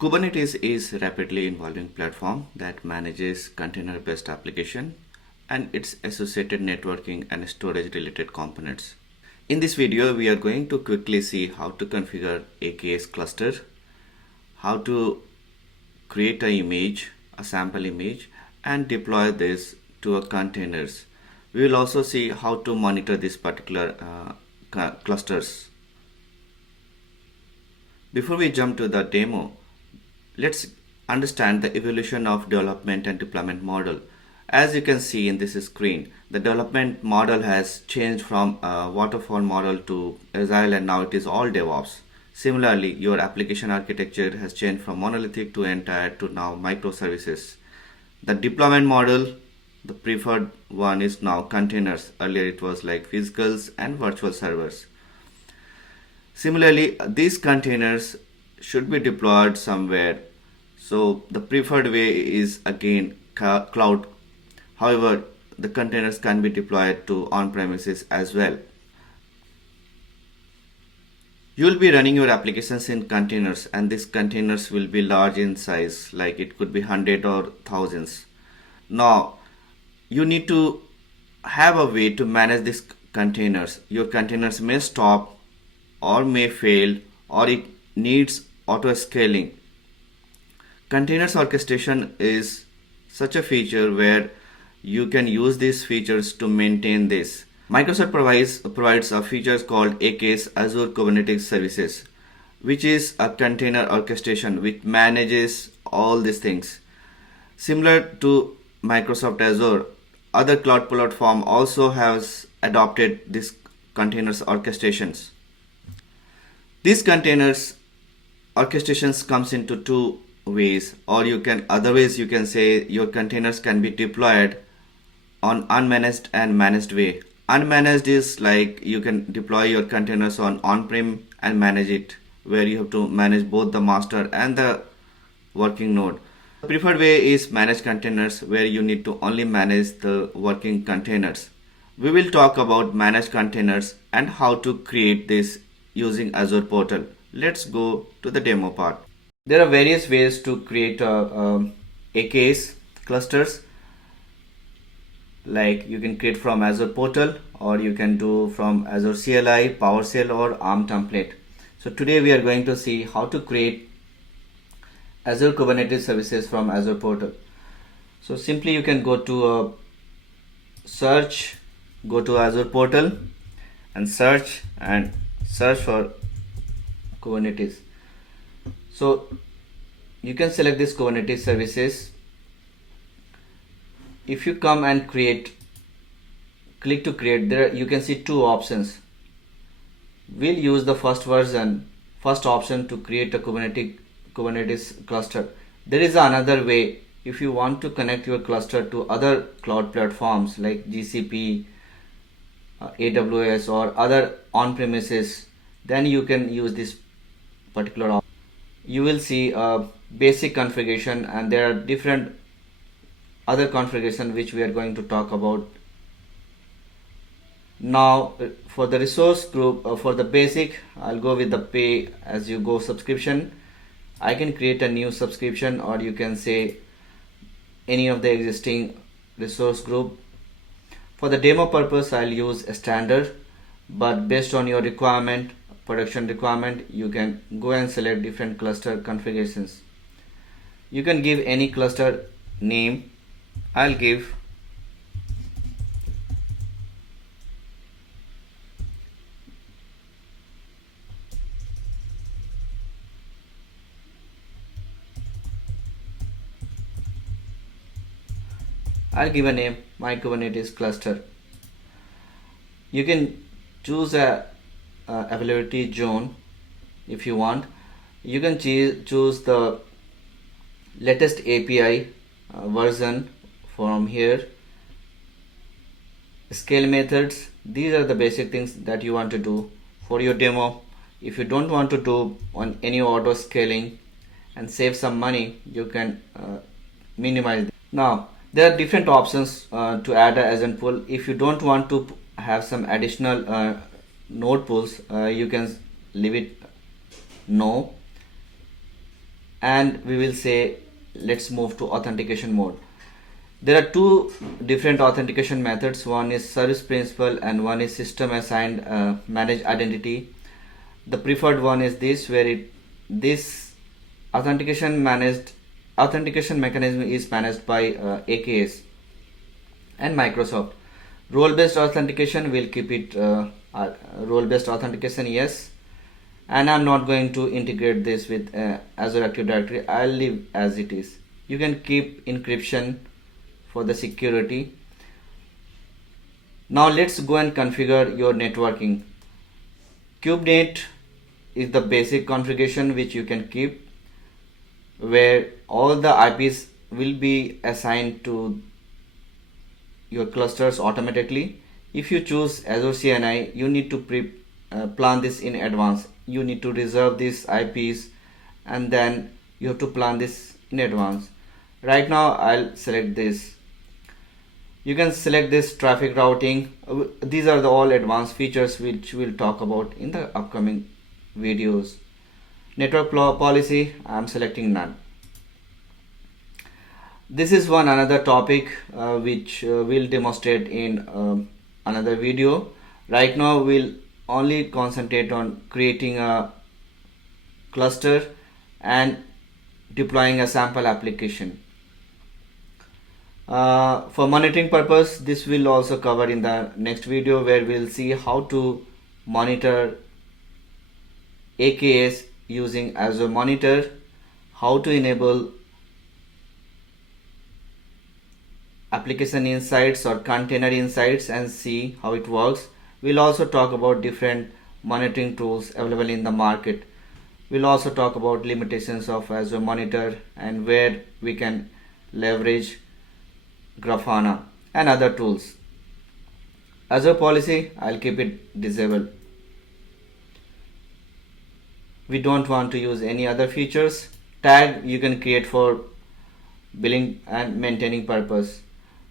Kubernetes is a rapidly evolving platform that manages container-based application and its associated networking and storage related components. In this video, we are going to quickly see how to configure AKS cluster, how to create an image, a sample image, and deploy this to a containers. We will also see how to monitor these particular clusters. Before we jump to the demo, let's understand the evolution of development and deployment model. As you can see in this screen, the development model has changed from a waterfall model to Agile, and now it is all DevOps. Similarly, your application architecture has changed from monolithic to entire to now microservices. The deployment model, the preferred one, is now containers. Earlier it was like physicals and virtual servers. Similarly, these containers should be deployed somewhere. So the preferred way is again cloud. However, the containers can be deployed to on-premises as well. You will be running your applications in containers, and these containers will be large in size, like it could be 100 or thousands. Now, you need to have a way to manage these containers. Your containers may stop or may fail, or it needs auto scaling. Containers orchestration is such a feature where you can use these features to maintain this. Microsoft provides a feature called AKS Azure Kubernetes Services, which is a container orchestration which manages all these things. Similar to Microsoft Azure, other cloud platform also has adopted these containers orchestrations. These containers orchestrations comes into two ways, or other ways you can say your containers can be deployed on unmanaged and managed way. Unmanaged is like you can deploy your containers on-prem and manage it, where you have to manage both the master and the working node. The preferred way is managed containers, where you need to only manage the working containers. We will talk about managed containers and how to create this using Azure portal. Let's go to the demo part. There are various ways to create AKS clusters. Like you can create from Azure portal, or you can do from Azure CLI, PowerShell, or ARM template. So today we are going to see how to create Azure Kubernetes Services from Azure portal. So simply you can go to search, go to Azure portal and search for Kubernetes. So you can select this Kubernetes services. If you come and click to create, there you can see two options. We'll use the first option to create a Kubernetes cluster. There is another way. If you want to connect your cluster to other cloud platforms like GCP, AWS, or other on-premises, then you can use this particular option. You will see a basic configuration, and there are different other configuration which we are going to talk about. Now for the resource group, for the basic, I'll go with the pay as you go subscription. I can create a new subscription, or you can say any of the existing resource group. For the demo purpose, I'll use a standard, but based on your requirement, production requirement, you can go and select different cluster configurations. You can give any cluster name. I'll give a name my Kubernetes cluster. You can choose a availability zone if you want. You can choose the latest API version from here. Scale methods, these are the basic things that you want to do for your demo. If you don't want to do on any auto scaling and save some money, you can minimize. Now there are different options to add an agent pool. If you don't want to have some additional node pools, you can leave it no, and we will say let's move to authentication mode. There are two different authentication methods. One is service principal and one is system assigned managed identity. The preferred one is this, where this authentication mechanism is managed by AKS and Microsoft. Role-based authentication will keep it role-based authentication, yes, and I'm not going to integrate this with Azure Active Directory. I'll leave as it is. You can keep encryption for the security. Now let's go and configure your networking. KubeNet is the basic configuration which you can keep, where all the IPs will be assigned to your clusters automatically. If you choose Azure CNI, you need to plan this in advance. You need to reserve these IPs and then you have to plan this in advance. Right now I'll select this. You can select this traffic routing. These are the all advanced features which we'll talk about in the upcoming videos. Network policy, I'm selecting none. This is one another topic which we'll demonstrate in another video. Right now we'll only concentrate on creating a cluster and deploying a sample application. For monitoring purpose, this will also cover in the next video, where we'll see how to monitor AKS using Azure Monitor, how to enable application insights or container insights and see how it works. We'll also talk about different monitoring tools available in the market. We'll also talk about limitations of Azure Monitor and where we can leverage Grafana and other tools. Azure policy, I'll keep it disabled. We don't want to use any other features. Tag you can create for billing and maintaining purpose.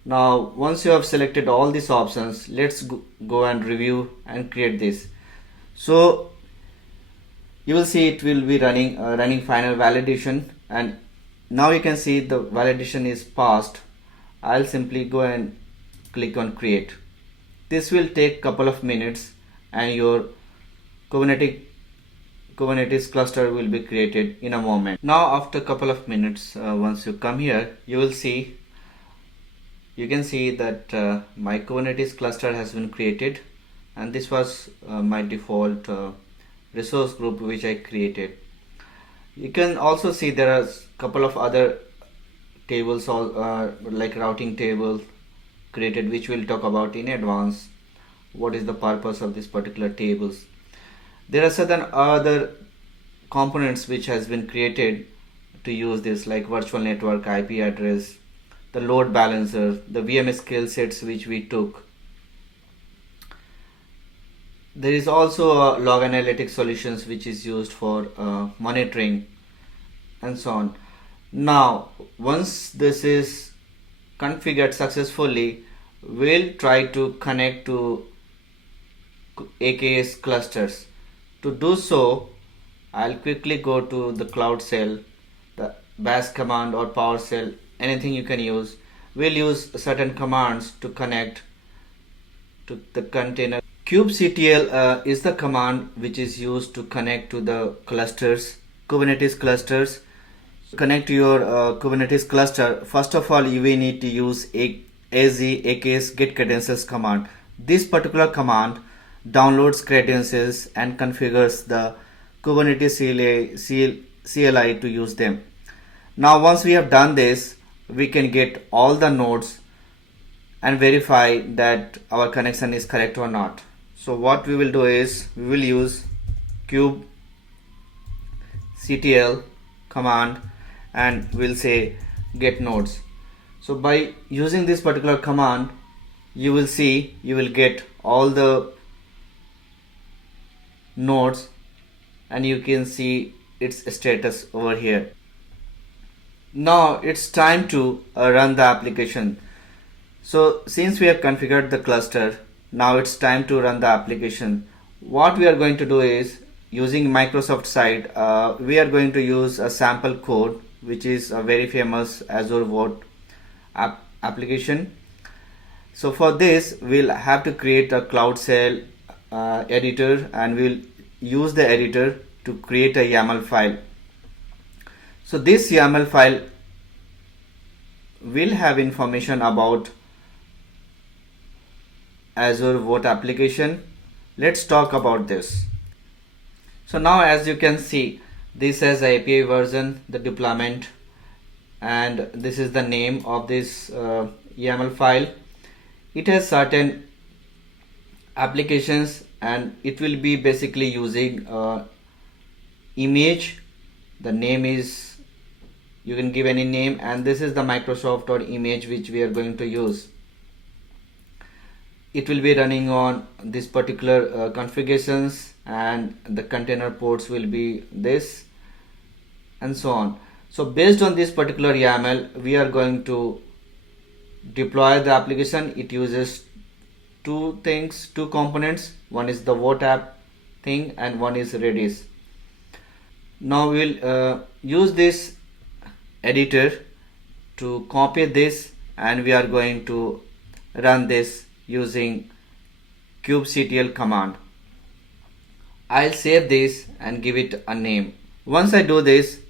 Now once you have selected all these options, let's go and review and create this. So you will see it will be running final validation, and now you can see the validation is passed. I'll simply go and click on create. This will take couple of minutes and your Kubernetes cluster will be created in a moment. Now after couple of minutes, once you come here, you can see that my Kubernetes cluster has been created, and this was my default resource group which I created. You can also see there are couple of other tables, like routing table created, which we'll talk about in advance. What is the purpose of this particular tables? There are certain other components which has been created to use this, like virtual network, IP address, the load balancer, the VM skill sets which we took. There is also a log analytics solutions which is used for monitoring and so on. Now once this is configured successfully, we'll try to connect to AKS clusters. To do so, I'll quickly go to the cloud cell, the bash command or PowerShell, anything you can use. We'll use certain commands to connect to the container. kubectl is the command which is used to connect to the clusters, Kubernetes clusters. To connect to your Kubernetes cluster, first of all you will need to use AKS get credentials command. This particular command downloads credentials and configures the Kubernetes CLI to use them. Now once we have done this, we can get all the nodes and verify that our connection is correct or not. So what we will do is we will use kubectl command and we'll say get nodes. So by using this particular command, you will get all the nodes and you can see its status over here. Now it's time to run the application. So since we have configured the cluster, now it's time to run the application. What we are going to do is using Microsoft side, we are going to use a sample code which is a very famous Azure Vault application. So for this we'll have to create a Cloud Shell editor, and we'll use the editor to create a YAML file. So this YAML file will have information about Azure Vault application. Let's talk about this. So now as you can see, this has the API version, the deployment, and this is the name of this YAML file. It has certain applications, and it will be basically using image. The name is, you can give any name, and this is the Microsoft or image which we are going to use. It will be running on this particular configurations, and the container ports will be this, and so on. So based on this particular YAML, we are going to deploy the application. It uses two components. One is the Vault app thing, and one is Redis. Now we'll use this editor to copy this, and we are going to run this using kubectl command. I'll save this and give it a name. Once I do this,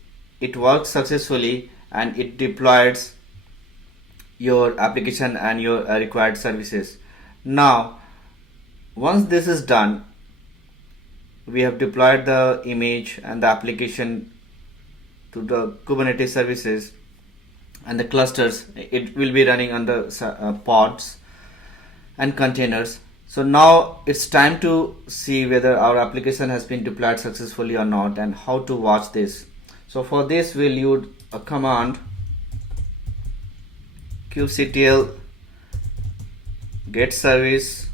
it works successfully and it deploys your application and your required services. Now once this is done, we have deployed the image and the application to the Kubernetes services and the clusters. It will be running on the pods and containers. So now it's time to see whether our application has been deployed successfully or not, and how to watch this. So for this we'll use a command kubectl get service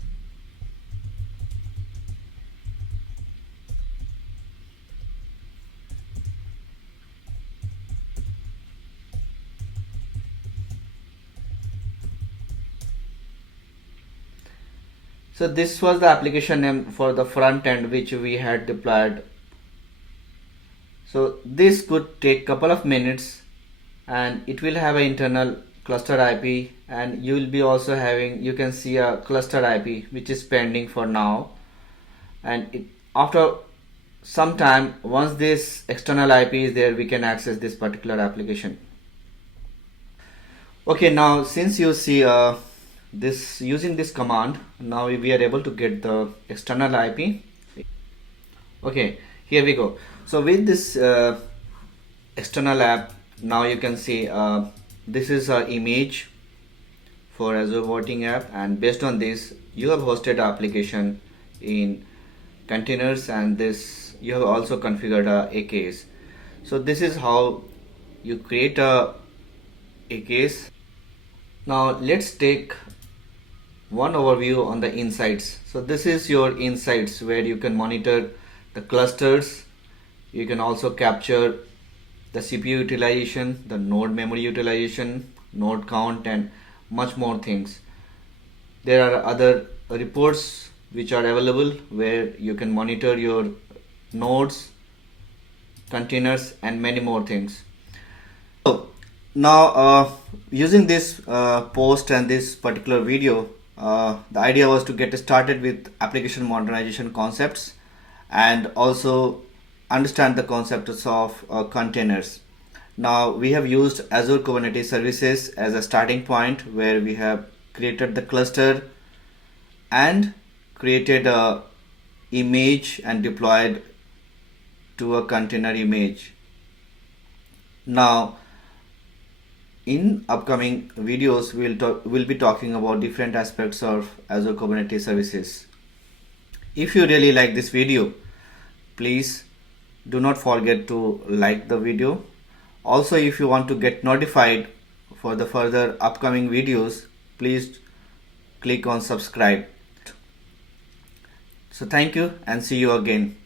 So this was the application name for the front end which we had deployed. So this could take couple of minutes, and it will have an internal cluster IP, and you will be also having, you can see a cluster IP which is pending for now, and after some time, once this external IP is there, we can access this particular application. Okay, now since you see this using this command, now we are able to get the external IP. Okay, here we go. So with this external app, now you can see this is an image for Azure Voting app, and based on this you have hosted the application in containers, and this you have also configured a case. So this is how you create a case. Now let's take one overview on the insights. So this is your insights where you can monitor the clusters. You can also capture the CPU utilization, the node memory utilization, node count, and much more things. There are other reports which are available where you can monitor your nodes, containers, and many more things. So now using this post and this particular video, the idea was to get started with application modernization concepts and also understand the concepts of containers. Now we have used Azure Kubernetes Services as a starting point, where we have created the cluster and created a image and deployed to a container image. Now in upcoming videos we'll be talking about different aspects of Azure Kubernetes Services. If you really like this video, please do not forget to like the video. Also, if you want to get notified for the further upcoming videos, please click on subscribe. So thank you and see you again.